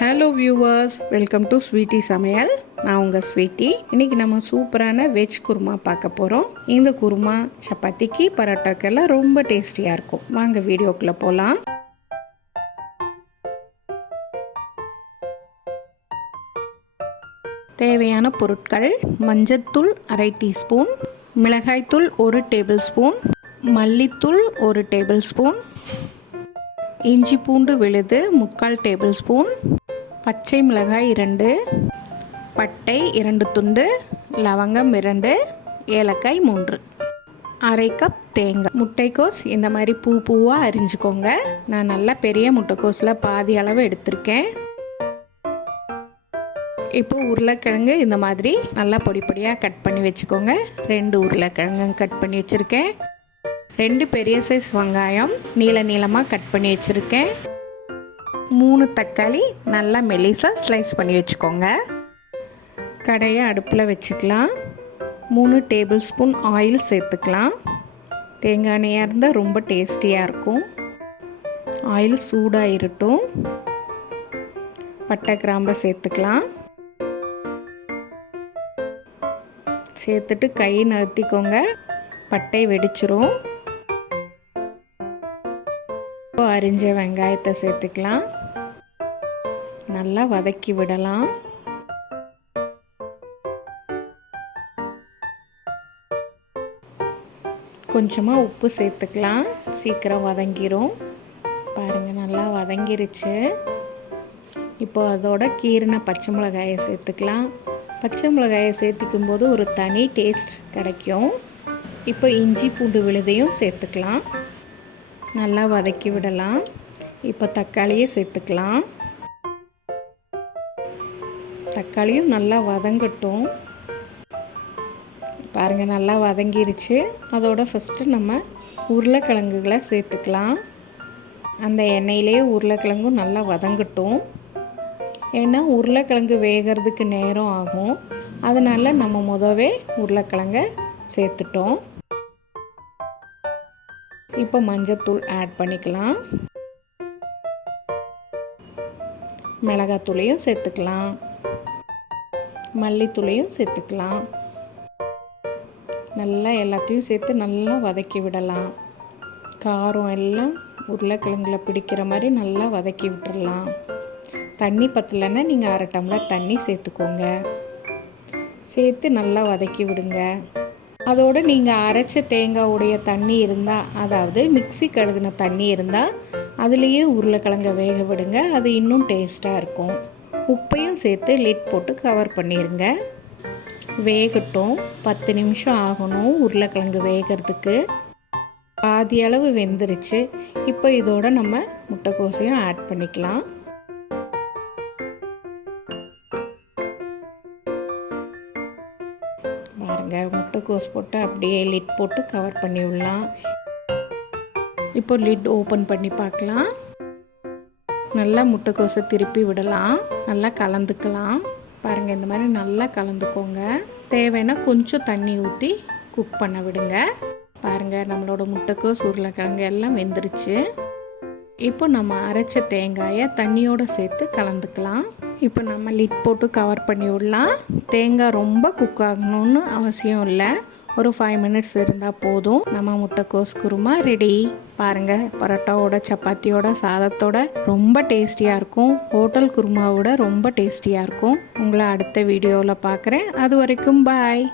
Hello viewers, welcome to sweety Samayal. நான் உங்கள் sweetie. இன்றைக்கி நம்ம சூப்பரான வெஜ் குருமா பார்க்க போகிறோம். இந்த குருமா சப்பாத்திக்கு பரோட்டாக்கெல்லாம் ரொம்ப டேஸ்டியாக இருக்கும். வாங்க வீடியோக்குள்ளே போகலாம். தேவையான பொருட்கள்: மஞ்சத்தூள் அரை டீஸ்பூன், மிளகாய்த்தூள் 1 டேபிள் ஸ்பூன், மல்லித்தூள் 1 டேபிள் ஸ்பூன், இஞ்சி பூண்டு விழுது 3/4 டேபிள் ஸ்பூன், பச்சை மிளகாய் 2, பட்டை 2 துண்டு, லவங்கம் 2, ஏலக்காய் 3, அரை கப் தேங்காய். முட்டைக்கோஸ் இந்த மாதிரி பூவாக அரிஞ்சுக்கோங்க. நான் நல்லா பெரிய முட்டைக்கோஸில் பாதி அளவு எடுத்திருக்கேன். இப்போ உருளைக்கிழங்கு இந்த மாதிரி நல்லா பொடி பொடியாக கட் பண்ணி வச்சுக்கோங்க. 2 உருளைக்கிழங்கு கட் பண்ணி வச்சுருக்கேன். 2 பெரிய சைஸ் வெங்காயம் நீளமாக கட் பண்ணி வச்சுருக்கேன். 3 தக்காளி நல்லா மெலிசாக ஸ்லைஸ் பண்ணி வச்சுக்கோங்க. கடையை அடுப்பில் வச்சுக்கலாம். 3 டேபிள் ஸ்பூன் ஆயில் சேர்த்துக்கலாம். தேங்காய் எண்ணெயாக இருந்தால் ரொம்ப டேஸ்டியாக இருக்கும். ஆயில் சூடாக இருக்கட்டும். பட்டை கிராம்பை சேர்த்துக்கலாம். சேர்த்துட்டு கை நகர்த்திக்கோங்க, பட்டை வெடிச்சிரும். அரிஞ்ச வெங்காயத்தை சேர்த்துக்கலாம். நல்லா வதக்கி விடலாம். கொஞ்சமாக உப்பு சேர்த்துக்கலாம். சீக்கிரம் வதங்கிரும். பாருங்கள், நல்லா வதங்கிருச்சு. இப்போ அதோட கீறின பச்சை மிளகாயை சேர்த்துக்கலாம். பச்சை மிளகாயை சேர்த்துக்கும் போது ஒரு தனி டேஸ்ட் கிடைக்கும். இப்போ இஞ்சி பூண்டு விழுதையும் சேர்த்துக்கலாம். நல்லா வதக்கி விடலாம். இப்போ தக்காளியை சேர்த்துக்கலாம். தக்காளியும் நல்லா வதங்கட்டும். பாருங்கள், நல்லா வதங்கிருச்சு. அதோட ஃபஸ்ட்டு நம்ம உருளைக்கிழங்குகளை சேர்த்துக்கலாம். அந்த எண்ணெயிலேயே உருளைக்கிழங்கும் நல்லா வதங்கட்டும். ஏன்னா உருளைக்கிழங்கு வேகிறதுக்கு நேரம் ஆகும். அதனால் நம்ம முதவே உருளைக்கிழங்கை சேர்த்துட்டோம். இப்போ மஞ்சத்தூள் ஆட் பண்ணிக்கலாம். மிளகாத்தூளையும் சேர்த்துக்கலாம். மல்லித்தூளையும் சேர்த்துக்கலாம். நல்லா எல்லாத்தையும் சேர்த்து நல்லா வதக்கி விடலாம். காரம் எல்லாம் உருளைக்கிழங்குல பிடிக்கிற மாதிரி நல்லா வதக்கி விட்டுடலாம். தண்ணி பத்தலைன்னா நீங்கள் 1/2 டம்ளர் தண்ணி சேர்த்துக்கோங்க. சேர்த்து நல்லா வதக்கி விடுங்க. அதோடு நீங்கள் அரைச்ச தேங்காவுடைய தண்ணி இருந்தால், அதாவது மிக்ஸி கழுகுன தண்ணி இருந்தால் அதுலேயே உருளைக்கிழங்க வேக விடுங்க. அது இன்னும் டேஸ்ட்டாக இருக்கும். உப்பையும் சேர்த்து லிட் போட்டு கவர் பண்ணிடுங்க. வேகட்டும். 10 நிமிஷம் ஆகணும் உருளைக்கிழங்கு வேகிறதுக்கு. பாதி அளவு வெந்துருச்சு. இப்போ இதோட நம்ம முட்டைக்கோசையும் ஆட் பண்ணிக்கலாம். பாருங்கள், முட்டைக்கோஸ் போட்டு அப்படியே லிட் போட்டு கவர் பண்ணி விடலாம். இப்போ லிட் ஓப்பன் பண்ணி பார்க்கலாம். நல்லா முட்டைக்கோஸை திருப்பி விடலாம். நல்லா கலந்துக்கலாம். பாருங்கள், இந்த மாதிரி நல்லா கலந்துக்கோங்க. தேவைன்னா கொஞ்சம் தண்ணி ஊற்றி குக் பண்ண விடுங்க. பாருங்கள், நம்மளோட முட்டைக்கோஸ் உருளைக்கிழங்கு எல்லாம் வெந்துருச்சு. இப்போ நம்ம அரைச்ச தேங்காயை தண்ணியோடு சேர்த்து கலந்துக்கலாம். இப்போ நம்ம லிட் போட்டு கவர் பண்ணி விடலாம். தேங்காய் ரொம்ப குக் ஆகணும்னு அவசியம் இல்லை. ஒரு 5 மினிட்ஸ் இருந்தால் போதும். நம்ம முட்டைக்கோஸ் குருமா ரெடி. பாருங்கள், பரோட்டாவோட சப்பாத்தியோட சாதத்தோட ரொம்ப டேஸ்டியாக இருக்கும். ஹோட்டல் குருமாவோட ரொம்ப டேஸ்டியாக இருக்கும். உங்களை அடுத்த வீடியோவில் பார்க்குறேன். அது வரைக்கும் பாய்.